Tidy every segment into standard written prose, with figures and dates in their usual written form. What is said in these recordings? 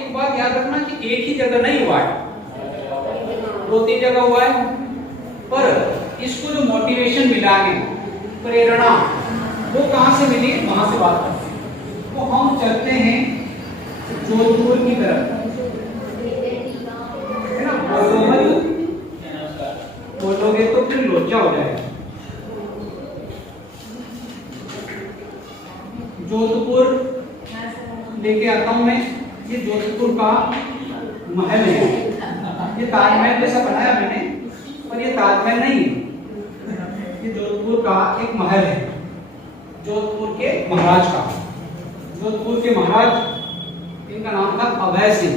एक बात याद रखना कि एक ही जगह नहीं हुआ है, 2-3 जगह हुआ है, पर इसको जो मोटिवेशन मिला है, प्रेरणा, वो कहां से मिली, वहां से बात करते हैं। तो हम चलते हैं जोधपुर की तरफ, है ना। बोलोगे तो फिर लोचा हो जाएगा। जोधपुर लेके आता हूं मैं। ये जोधपुर का महल है। ये ताजमहल जैसा बनाया मैंने, पर ये ताजमहल नहीं है, ये जोधपुर का एक महल है, जोधपुर के महाराज का। जोधपुर के महाराज, इनका नाम था अभय सिंह।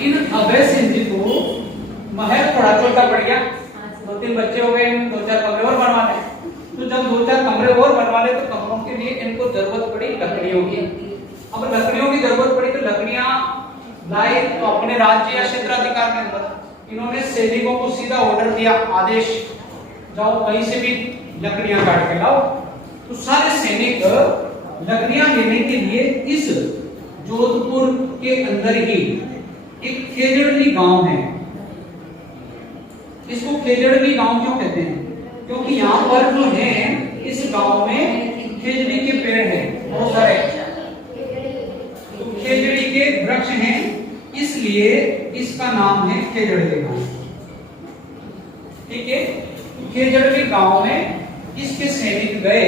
इन अभय सिंह जी को महल थोड़ा छोटा पड़ गया, 2-3 बच्चे हो गए, 2-4 कमरे और बनवा ले। तो जब 2-4 कमरे और बनवा ले तो कमरों के लिए इनको जरूरत पड़ी लकड़ियों की। अब लकड़ियों की जरूरत पड़ी तो लकड़ियां लाए तो अपने राज्य या क्षेत्राधिकार के अंदर इन्होंने सैनिकों को सीधा ऑर्डर दिया, आदेश, जाओ कहीं से भी लकड़ियां काट के लाओ। तो सारे सैनिक लकड़ियां लेने के लिए इस जोधपुर के अंदर ही एक खेजड़ली गांव है। इसको खेजड़ली गांव क्यों कहते हैं? क्योंकि यहाँ पर जो है इस गांव में खेजड़ी के पेड़ हैं बहुत सारे, तो खेजड़ी के वृक्ष हैं, इसलिए इसका नाम है खेजड़ली गांव। ठीक है, खेजड़ली गांव में इसके सैनिक गए।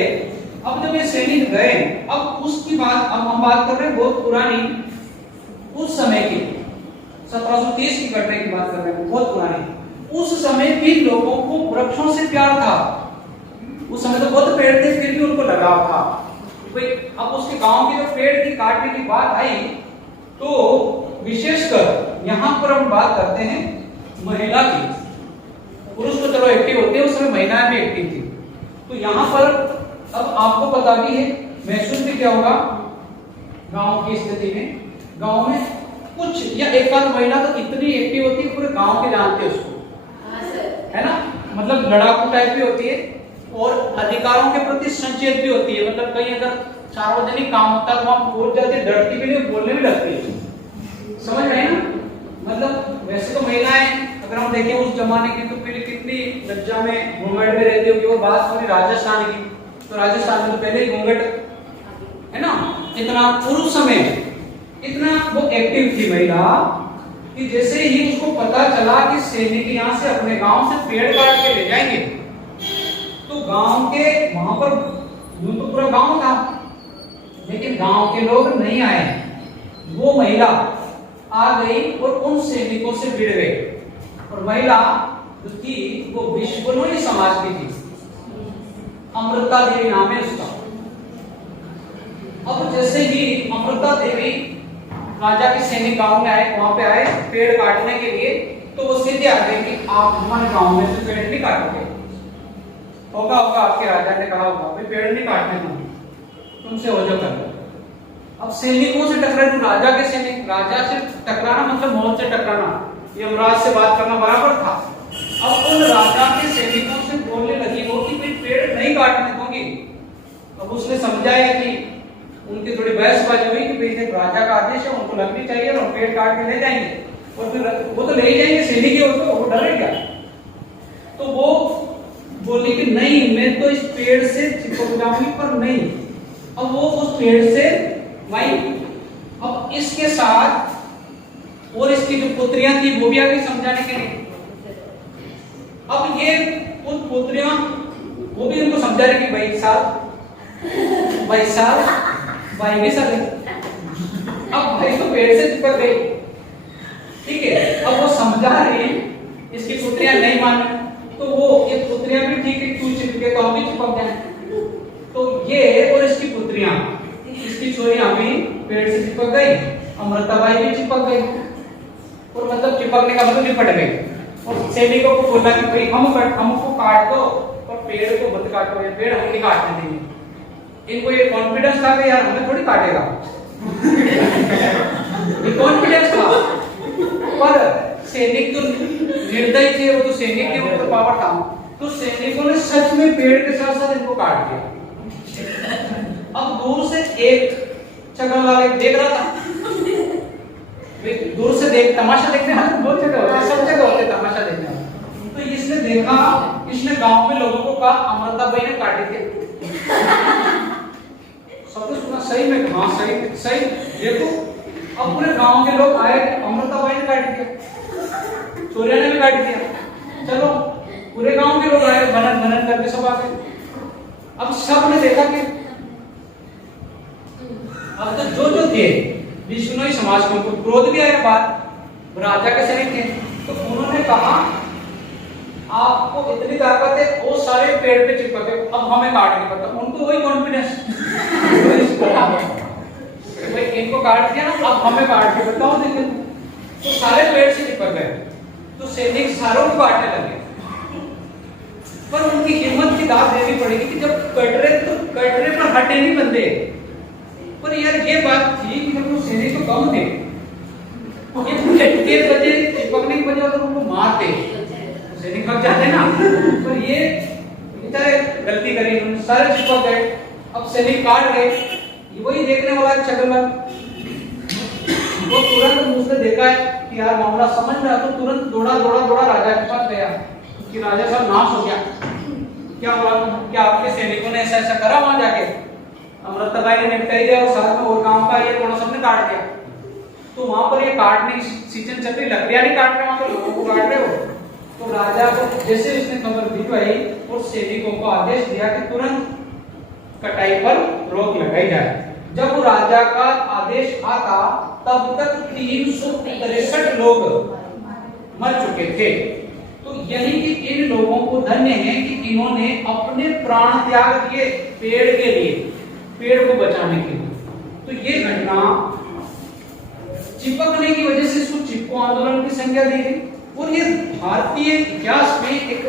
अब जब ये सैनिक गए, अब उसकी बात, अब हम बात कर रहे हैं बहुत पुरानी, उस समय की 1730 की घटना की बात कर रहे हैं, बहुत पुरानी। उस समय भी लोगों को वृक्षों से प्यार था। उस समय तो बहुत पेड़ थे, फिर भी उनको लगाव था। अब उसके गांव के जो पेड़ की काटने की बात आई, तो विशेषकर यहाँ पर हम बात करते हैं महिला की। पुरुष तो चलो एक्टिव होते हैं, उस समय महिलाएं भी एक्टिव थी। तो यहाँ पर अब आपको पता भी है, महसूस भी क्या होगा गांव की स्थिति में। गांव में कुछ या एक आध महिला तो इतनी एक्टिव होती है, पूरे गांव के जानते हैं उसको, है ना। मतलब लड़ाकू टाइप भी होती है और अधिकारों के प्रति संचेत भी होती है। मतलब कहीं अगर सार्वजनिक काम होता है तो वहां पहुंच जाती है, डरती भी नहीं, बोलने भी लगती है। समझ रहे हैं ना। मतलब वैसे तो महिलाएं अगर हम देखें उस जमाने की, तो पहले कितनी लज्जा में घूंघट में रहती होगी। वो बात सुनी राजस्थान की, तो राजस्थान में तो पहले ही घूंघट, है ना। इतना पुरुष समय इतना वो एक्टिव थी महिला कि जैसे ही उसको पता चला कि सैनिक यहाँ से अपने गांव से पेड़ काट के ले जाएंगे, तो गांव के वहां पर यूं तो पूरा गांव था, लेकिन गांव के लोग नहीं आए। वो महिला आ गई और उन सैनिकों से भिड़ गई। और महिला जो थी वो विश्वनोई समाज की थी, अमृता देवी नाम है उसका। अब जैसे ही अमृता देवी राजा के सैनिक गांव में आए, वहां पे आए पेड़ काटने के लिए, तो वो सीधे आ गए कि आप हमारे गांव में से पेड़ नहीं काटोगे। होगा आपके राजा ने कहा होगा भाई पेड़ नहीं काटने दूंगी, तुमसे हो जो कर। अब सैनिकों से टकराए, तो राजा के सैनिक, राजा से टकराना मतलब मौत से टकराना, यमराज से बात करना बराबर था। अब उन राजा के सैनिकों से बोलने लगी वो कि भाई पेड़ नहीं काटने दूंगी। अब उसने समझाया कि उनकी थोड़ी बहसबाजी हुई कि भाई राजा का आदेश है, उनको लगनी चाहिए और पेड़ काट के ले जाएंगे, और फिर वो तो ले ही जाएंगे सैनिक है, वो डरेगा। तो वो बोली कि नहीं, मैं तो इस पेड़ से चिपक जाऊंगी, पर नहीं। अब वो उस पेड़ से वही, अब इसके साथ और इसकी जो पुत्रियां थी वो भी आ गई समझाने के लिए। अब ये उन पुत्रियां वो भी उनको समझा रही कि भाई साहब भाई भी साले। अब भाई तो पेड़ से चिपक गई, ठीक है। अब वो समझा रही, इसकी पुत्रियां नहीं मानी, तो वो ये पुत्रियां भी ठीक है, क्यों चिपके, तो हम भी चिपक जाए। तो ये और इसकी पुत्रियां, इसकी छोरियां भी पेड़ से चिपक गई, अमृताबाई भी चिपक गई, और मतलब चिपकने का मतलब निपट गई। और सैनिकों को बोला कि भाई हमको काट दो, और पेड़ को मत काटो, ये पेड़ हम नहीं काटने देंगे। इनको ये कॉन्फिडेंस था कि यार हमें थोड़ी काटेगा ये कॉन्फिडेंस था। पर सैनिक तो निर्दयी थे, वो तो सैनिक के ऊपर पावर था, तो सैनिकों ने सच में पेड़ के साथ साथ इनको काट दिया। अब दूर से एक छगनलाल एक देख रहा था, दूर से देख, तमाशा देखने वाले बहुत जगह होते हैं, सब जगह होते हैं तमाशा देखने वाले। तो इसने देखा, इसने गांव में लोगों को कहा अमृताबाई ने काटी थी। सबने सुना, सही में? हाँ सही सही। देखो अब पूरे गांव के लोग आए, अमृताबाई ने काट दिया, चोरिया ने भी काट दिया। चलो पूरे गांव के लोग आए, भनन भनन करके सब आ गए। अब सब ने देखा कि अब तो जो थे विष्णुई समाज को उनको क्रोध भी आया, बात राजा के सैनिक थे, तो उन्होंने कहा आपको इतनी ताकत है, वो सारे पेड़ पे चिपक गए, अब हमें काट नहीं पता। उनको वही कॉन्फिडेंस, भाई इनको काट दिया ना, अब हमें काट के बताओ। देखो तो सारे पेड़ से चिपक गए, तो सैनिक सारों को काटने लगे। पर उनकी हिम्मत की दाद देनी पड़ेगी कि जब कट रहे तो कट रहे पर हटे नहीं बंदे। पर यार ये बात थी कि जब वो सैनिक तो कम थे, ये के बजे चिपकने की वजह से उनको मारते, सैनिक भाग जाते ना। पर ये बेचारे गलती करी, उन्होंने सारे चिपक गए। अब सैनिक काट गए, वही देखने वाला छगनलाल, वो तुरंत उसने देखा है कि यार मामला समझ में आया, तो तुरंत दौड़ा दौड़ा दौड़ा राजा के पास गया कि राजा साहब नाश हो गया, क्या हुआ, क्या आपके सैनिकों ने ऐसा ऐसा करा? वहां जाके अमृताबाई ने निपटाई दिया और साथ में और गांव का ये थोड़ा सबने काट दिया। तो वहां पर ये काटने की सीजन चल रही, लकड़ियां नहीं काट रहे, वहां पर लोगों को काट रहे हो। तो राजा को जैसे उसने खबर भिजवाई और सैनिकों को आदेश दिया कि तुरंत कटाई पर रोक लगाई जाए। जब वो राजा का आदेश आता तब तक 363 लोग मर चुके थे। तो यही कि इन लोगों को धन्य है कि इन्होंने अपने प्राण त्याग किए पेड़ के लिए, पेड़ को बचाने के लिए। तो ये घटना चिपकने की वजह से इसको चिपको आंदोलन की संज्ञा दी गई, और ये भारतीय इतिहास में एक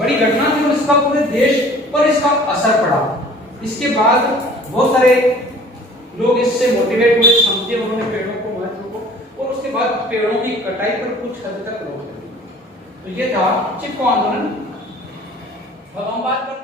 बड़ी घटना थी और इसका पूरे देश पर इसका असर पड़ा। इसके बाद बहुत सारे लोग इससे मोटिवेट हुए, समझे उन्होंने पेड़ों को महत्व को, और उसके बाद पेड़ों की कटाई पर कुछ हद तक रोक लगी। तो ये था चिपको आंदोलन। अब हम बात